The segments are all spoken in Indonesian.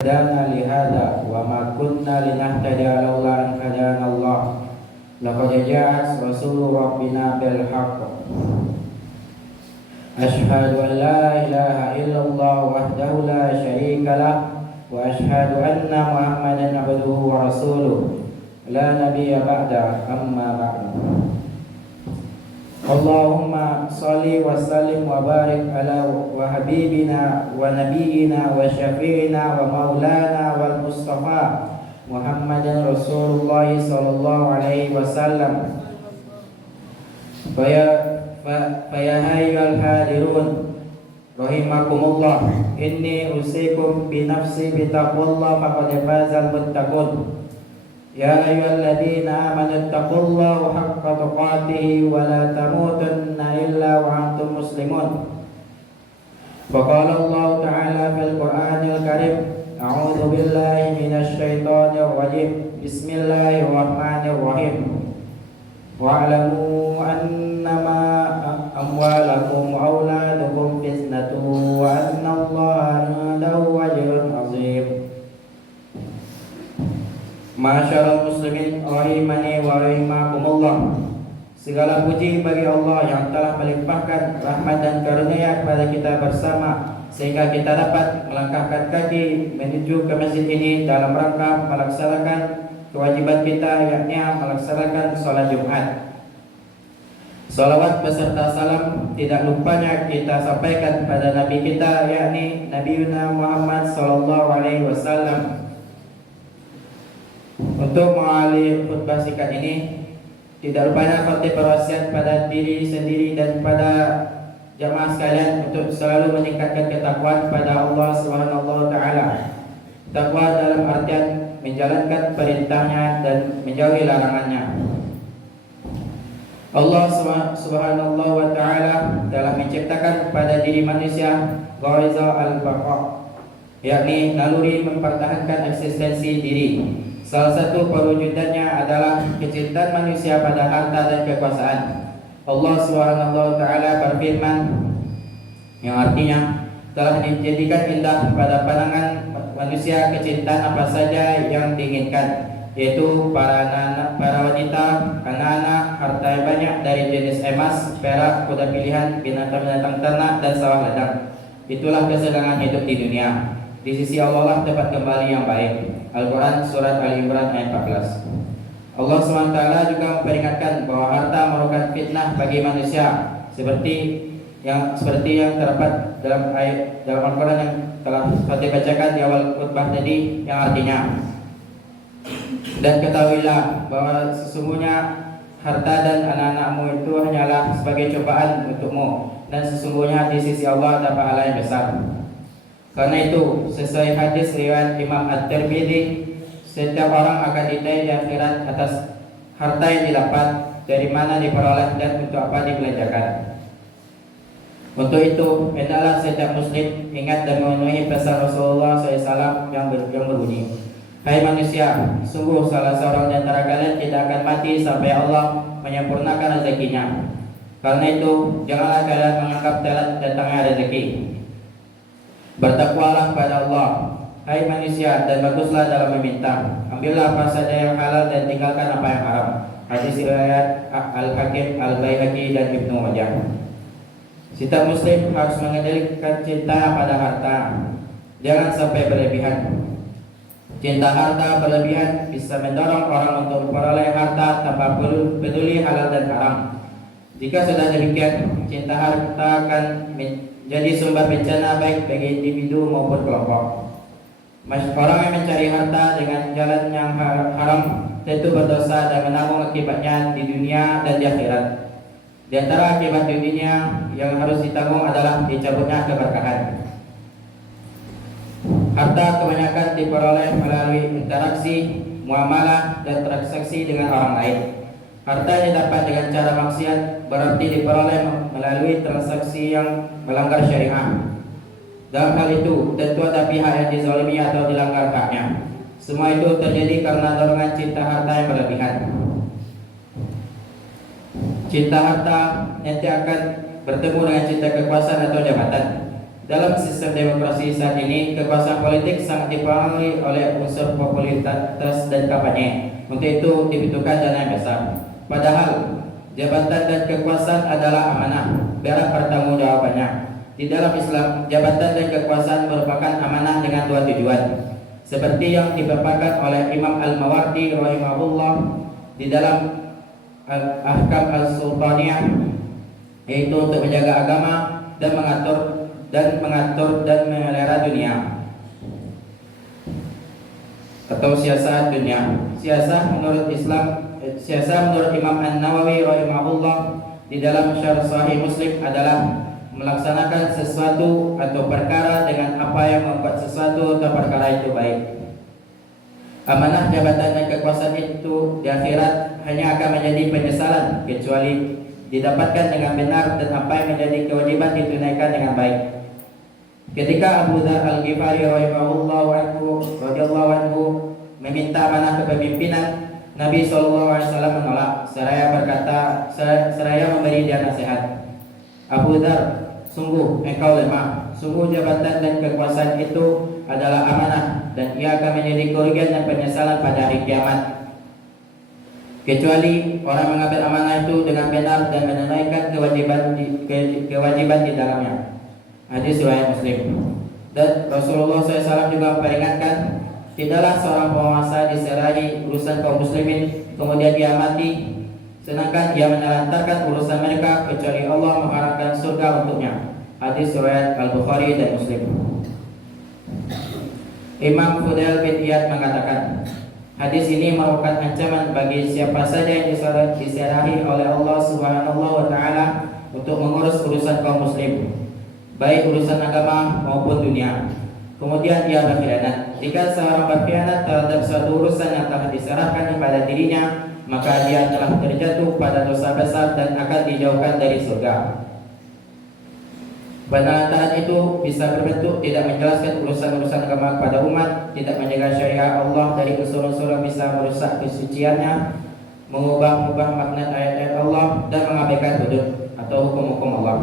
هدانا لهذا وما كنا لنهتدي لولا أن هدانا الله لقد جاءت رسول ربنا بالحق أشهد أن لا إله إلا الله وحده لا شريك له وأشهد أن محمدا عبده ورسوله لا نبي بعده أما بعد اللهم صل وسلم وبارك على وحبيبنا ونبينا وشفيعنا ومولانا والمصطفى محمد رسول الله صلى الله عليه وسلم فيا أيها الحاضرون رحمكم الله إني أوصيكم بنفسي بتقوى الله فقد فاز المتقون يا أيها الذين آمنوا اتقوا الله حق تقاته ولا تموتن إلا وأنتم مسلمون وقال الله تعالى في القرآن الكريم أعوذ بالله من الشيطان الرجيم بسم الله الرحمن الرحيم واعلموا أنما أموالكم وأولادكم فتنة وأن الله عنده أجر عظيم Masyarul muslimin rahimani wa rahimakumullah. Segala puji bagi Allah yang telah melimpahkan rahmat dan karunia kepada kita bersama sehingga kita dapat melangkahkan kaki menuju ke masjid ini dalam rangka melaksanakan kewajiban kita, yakni melaksanakan sholat Jumat. Salawat beserta salam tidak lupanya kita sampaikan pada Nabi kita, yakni Nabi Muhammad sallallahu alaihi wasallam. Untuk mengawali khutbah singkat ini, tidak lupanya khotib berwasiat pada diri sendiri dan pada jamaah sekalian untuk selalu meningkatkan ketakwaan pada Allah Subhanahu wa taala. Takwa dalam artian menjalankan perintahnya dan menjauhi larangannya. Allah Subhanahu wa taala telah menciptakan pada diri manusia ghariza al-baqa, yakni naluri mempertahankan eksistensi diri. Salah satu perwujudannya adalah kecintaan manusia pada harta dan kekuasaan. Allah Subhanahu wa taala berfirman yang artinya telah dijadikan indah pada pandangan manusia kecintaan apa saja yang diinginkan, yaitu para wanita, anak-anak, harta yang banyak dari jenis emas, perak, kuda pilihan, binatang-binatang ternak dan sawah ladang. Itulah kesenangan hidup di dunia. Di sisi Allah lah tempat kembali yang baik. Al-Quran Surat Al-Imran ayat 14. Allah SWT juga memperingatkan bahwa harta merupakan fitnah bagi manusia seperti yang terdapat dalam Al-Quran yang telah saya bacakan di awal khutbah tadi, yang artinya, dan ketahuilah bahwa sesungguhnya harta dan anak-anakmu itu hanyalah sebagai cobaan untukmu, dan sesungguhnya di sisi Allah ada pahala yang besar. Karena itu, sesuai hadis riwayat Imam At-Tirmidzi, setiap orang akan ditanya di akhirat atas harta yang didapat, dari mana diperoleh dan untuk apa dibelanjakan. Untuk itu, hendaklah setiap muslim ingat dan memenuhi pesan Rasulullah SAW yang berbunyi, hai manusia, sungguh salah seorang di antara kalian tidak akan mati sampai Allah menyempurnakan rezekinya. Karena itu, janganlah kalian menganggap telat datangnya rezeki. Bertakwalah pada Allah, hai manusia, dan baguslah dalam meminta. Ambillah apa saja yang halal dan tinggalkan apa yang haram. Hadis riwayat Al-Hakim, Al-Baihaqi dan Ibnu Majah. Setiap muslim harus mengendalikan cinta pada harta. Jangan sampai berlebihan. Cinta harta berlebihan bisa mendorong orang untuk memperoleh harta tanpa peduli halal dan haram. Jika sudah demikian, cinta harta akan jadi sumber bencana baik bagi individu maupun kelompok. Orang yang mencari harta dengan jalan yang haram tentu berdosa dan menanggung akibatnya di dunia dan di akhirat. Di antara akibat di dunia yang harus ditanggung adalah dicabutnya keberkahan. Harta kebanyakan diperoleh melalui interaksi, muamalah, dan transaksi dengan orang lain. Harta yang didapat dengan cara maksiat berarti diperoleh melalui transaksi yang melanggar syariah. Dalam hal itu, tentu ada pihak yang dizalimi atau dilanggar haknya. Semua itu terjadi karena dorongan cinta harta yang berlebihan. Cinta harta nanti akan bertemu dengan cinta kekuasaan atau jabatan. Dalam sistem demokrasi saat ini, kekuasaan politik sangat dipengaruhi oleh unsur popularitas dan kampanye. Untuk itu dibutuhkan dana yang besar. Padahal jabatan dan kekuasaan adalah amanah, berat pertanggungjawabannya. Di dalam Islam, jabatan dan kekuasaan merupakan amanah dengan dua tujuan. Seperti yang dipaparkan oleh Imam Al-Mawardi rahimahullah di dalam Ahkam Al-Sultaniyah, yaitu untuk menjaga agama dan mengatur dan memelihara dunia atau siasat dunia. Siasat menurut Imam An-Nawawi rahimahullah di dalam Syarh Sahih Muslim adalah melaksanakan sesuatu atau perkara dengan apa yang membuat sesuatu atau perkara itu baik. Amanah jabatan dan kekuasaan itu di akhirat hanya akan menjadi penyesalan kecuali didapatkan dengan benar dan apa yang menjadi kewajiban ditunaikan dengan baik. Ketika Abu Dzar Al-Ghifari radhiyallahu anhu meminta amanah kepemimpinan, Nabi SAW menolak seraya memberi dia nasihat. Abu Dzar, sungguh engkau lemah. Sungguh jabatan dan kekuasaan itu adalah amanah dan ia akan menjadi kerugian dan penyesalan pada hari kiamat. Kecuali orang mengambil amanah itu dengan benar dan menunaikan kewajiban di dalamnya. Hadis riwayat Muslim. Dan Rasulullah SAW juga memperingatkan, tidaklah seorang penguasa diserahi urusan kaum muslimin kemudian dia mati, sedangkan ia menelantarkan urusan mereka kecuali Allah mengharapkan surga untuknya. Hadis riwayat Al-Bukhari dan Muslim. Imam Fudail bin Iyad mengatakan, hadis ini merupakan ancaman bagi siapa saja yang diserahi oleh Allah Subhanahu wa taala untuk mengurus urusan kaum muslim, baik urusan agama maupun dunia. Kemudian ia berkhianat. Jika seorang berkhianat terhadap suatu urusan yang telah diserahkan kepada dirinya, maka dia telah terjatuh pada dosa besar dan akan dijauhkan dari surga. Penelantaran itu bisa berbentuk tidak menjelaskan urusan-urusan agama kepada umat, tidak menjaga syariat Allah dari unsur-unsur yang bisa merusak kesuciannya, mengubah-ubah makna ayat-ayat Allah, dan mengabaikan hudud atau hukum-hukum Allah.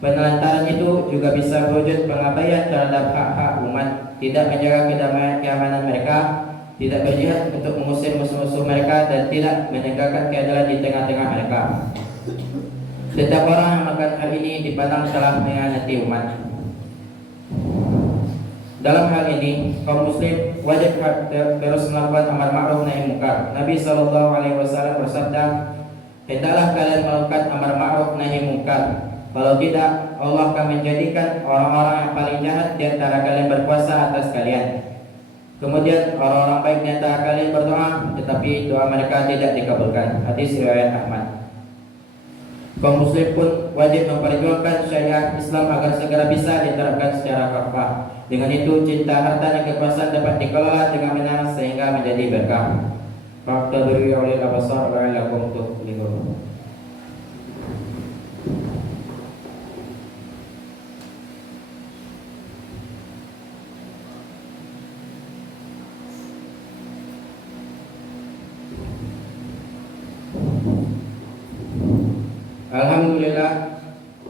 Penelantaran itu juga bisa berwujud pengabaian terhadap hak-hak umat, tidak menjaga kedamaian keamanan mereka, tidak berjihad untuk mengusir musuh-musuh mereka, dan tidak menegakkan keadilan di tengah-tengah mereka. Setiap orang yang melakukan hal ini dipandang telah mengkhianati umat. Dalam hal ini, kaum muslim wajib terus melakukan amar ma'ruf nahi munkar. Nabi SAW bersabda, hendaklah kalian melakukan amar ma'ruf nahi munkar. Kalau tidak, Allah akan menjadikan orang-orang yang paling jahat di antara kalian berkuasa atas kalian. Kemudian orang-orang baik di antara kalian berdoa, tetapi doa mereka tidak dikabulkan. Hadis riwayat Ahmad. Kaum muslim pun wajib memperjuangkan syariat Islam agar segera bisa diterapkan secara kafah. Dengan itu cinta harta dan kekuasaan dapat dikelola dengan benar sehingga menjadi berkah. Faqtadru ulil absar la'allakum tuflihun.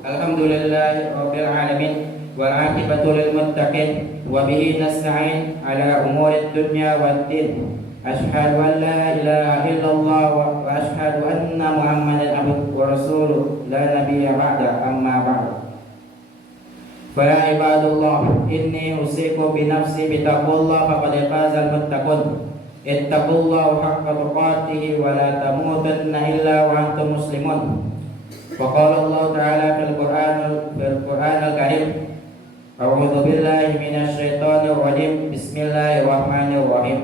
Alhamdulillah rabbil alamin wal 'aqibatu lil muttaqin wa bihi nasta'in ala umuri dunya waddin. Asyhadu an la ilaha illallah wa asyhadu anna Muhammadan abduhu wa rasuluh la nabiyya ba'da, amma ba'du. Fa ya ibadallah, inni usikum bi nafsi bi taqwallah faqad fazal muttaqun. Ittaqullaha haqqa tuqatih wa la tamutunna illa wa antum muslimun. وقال الله تعالى في القرآن الكريم أعوذ بالله من الشيطان الرجيم بسم الله الرحمن الرحيم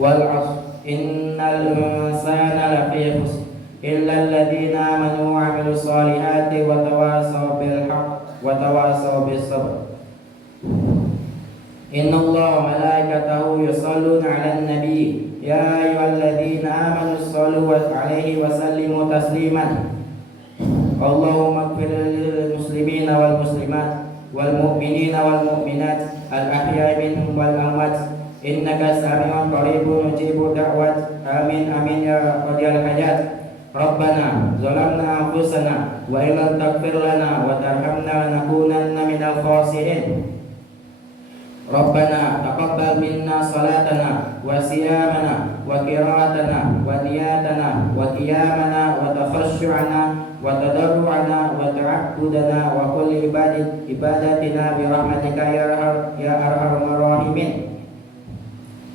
والعصر إن الإنسان لفي خسر إلا الذين آمنوا وعملوا الصالحات وتواصوا بالحق وتواصوا بالصبر إن الله وملائكته يصلون على النبي يا أيها الذين آمنوا صلوا عليه وسلموا تسليما اللهم اغفر للمسلمين والمسلمات والمؤمنين والمؤمنات الأحياء منهم والأموات إنك سميع قريب مجيب دعوات آمين آمين يا قاضي الحاجات ربنا ظلمنا أنفسنا وإن لم تغفر لنا وترحمنا لنكونن Rabbana taqabbal minna salatana wa siyamana wa qira'atana wa niyatana wa qiyamana wa takhashu'ana wa tadarru'ana wa ta'abbudana wa kulli ibadatina bi rahmatika ya arhamar rahimin.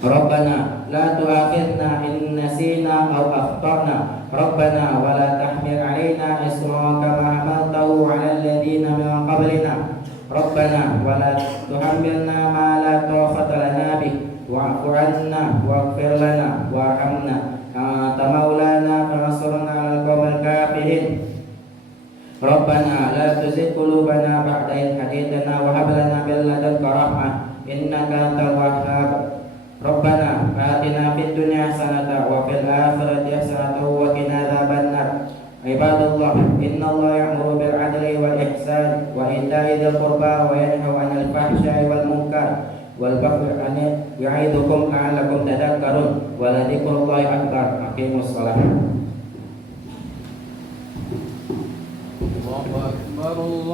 Rabbana la tu'akhidna in nasina aw akhtana. Rabbana wa la tahmil 'alaina isran kama hamaltahu 'alal ladzina min qablina. Rabbana wa la tuhammilna ma la taqata lana bih wa'fu 'anna waghfir lana warhamna anta maulana fansurna 'alal qaumil kafirin. Rabbana la tuzigh qulubana ba'da idh hadaytana wa hab lana min ladunka rahmah innaka antal wahhab. Rabbana atina fid dunya hasanatan wa fil akhirati hasanatan wa qina adzabannar. Ibadallah, innallaha ya'muru bil 'adli wal ihsan wa ita'i dzil qurba wa yanha 'anil fahsya'i wal munkar wal baghi ya'idukum la'allakum tadhakkarun wa la dzikrullahi akbar. Aqimus shalah. Allahu akbar.